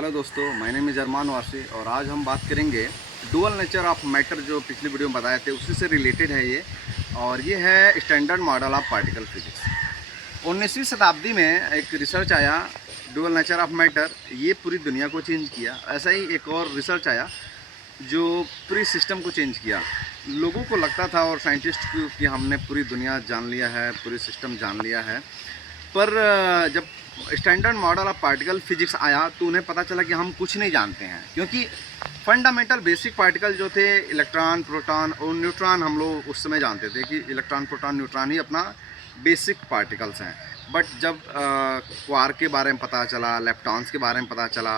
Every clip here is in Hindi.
हेलो दोस्तों, माय नेम इज़ अरमान वासी और आज हम बात करेंगे डुअल नेचर ऑफ मैटर। जो पिछली वीडियो में बताए थे उसी से रिलेटेड है ये। और ये है standard model of particle physics. 19वीं शताब्दी में एक रिसर्च आया डुअल नेचर ऑफ मैटर, ये पूरी दुनिया को चेंज किया। ऐसा ही एक और रिसर्च आया जो पूरी सिस्टम को चेंज किया। लोगों को लगता था और साइंटिस्ट को कि हमने पूरी दुनिया जान लिया है, पूरी सिस्टम जान लिया है। पर जब standard model of particle physics आया तो उन्हें पता चला कि हम कुछ नहीं जानते हैं, क्योंकि फंडामेंटल बेसिक पार्टिकल जो थे इलेक्ट्रॉन, प्रोटॉन और न्यूट्रॉन, हम लोग उस समय जानते थे कि इलेक्ट्रॉन, प्रोटॉन, न्यूट्रॉन ही अपना बेसिक पार्टिकल्स हैं। बट जब क्वार्क के बारे में पता चला, लेप्टॉन्स के बारे में पता चला,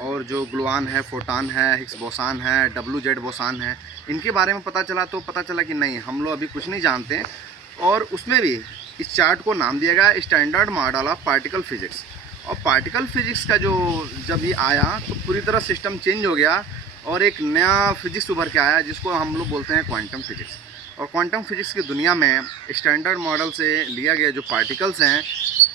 और जो ग्लूऑन है, फोटॉन है, हिग्स बोसान है, WZ बोसान है, इनके बारे में पता चला तो पता चला कि नहीं, हम लोग अभी कुछ नहीं जानते हैं। और उसमें भी इस चार्ट को नाम दिया गया standard model of particle physics. और पार्टिकल फिजिक्स का जो जब ये आया तो पूरी तरह सिस्टम चेंज हो गया और एक नया फिजिक्स उभर के आया जिसको हम लोग बोलते हैं क्वांटम फिजिक्स। और क्वांटम फिजिक्स की दुनिया में स्टैंडर्ड मॉडल से लिया गया जो पार्टिकल्स हैं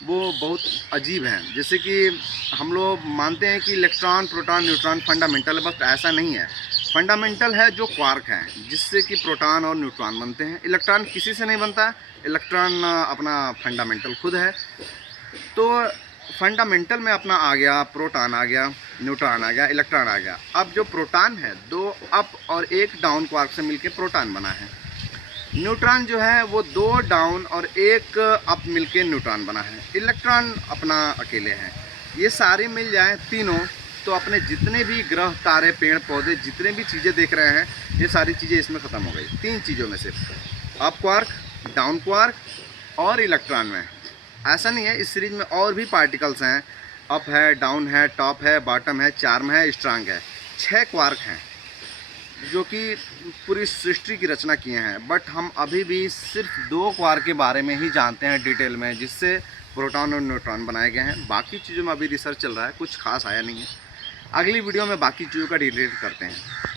वो बहुत अजीब हैं। जैसे कि हम लोग मानते हैं कि इलेक्ट्रॉन, प्रोटॉन, न्यूट्रॉन फंडामेंटल है, बस ऐसा नहीं है। फंडामेंटल है जो क्वार्क हैं, जिससे कि प्रोटॉन और न्यूट्रॉन बनते हैं। इलेक्ट्रॉन किसी से नहीं बनता, इलेक्ट्रॉन अपना फंडामेंटल खुद है। तो फंडामेंटल में अपना आ गया, प्रोटॉन आ गया, न्यूट्रॉन आ गया, इलेक्ट्रॉन आ गया। अब जो प्रोटॉन है, 2 अप और 1 डाउन क्वार्क से मिलके प्रोटॉन बना है। न्यूट्रॉन जो है वो 2 डाउन और 1 अप मिलके न्यूट्रॉन बना है। इलेक्ट्रॉन अपना अकेले हैं। ये सारे मिल जाएं तीनों तो अपने जितने भी ग्रह, तारे, पेड़ पौधे, जितने भी चीज़ें देख रहे हैं, ये सारी चीज़ें इसमें ख़त्म हो गई। 3 चीज़ों में से, अप क्वार्क, डाउन क्वार्क और इलेक्ट्रॉन में। ऐसा नहीं है, इस सीरीज में और भी पार्टिकल्स हैं। अप है, डाउन है, टॉप है, बॉटम है, चार्म है, स्ट्रांग है। 6 क्वार्क हैं जो कि पूरी सृष्टि की रचना किए हैं। बट हम अभी भी सिर्फ 2 क्वार्क के बारे में ही जानते हैं डिटेल में, जिससे प्रोटॉन और न्यूट्रॉन बनाए गए हैं। बाकी चीज़ों में अभी रिसर्च चल रहा है, कुछ खास आया नहीं है। अगली वीडियो में बाकी चीज़ों का रिलेट करते हैं।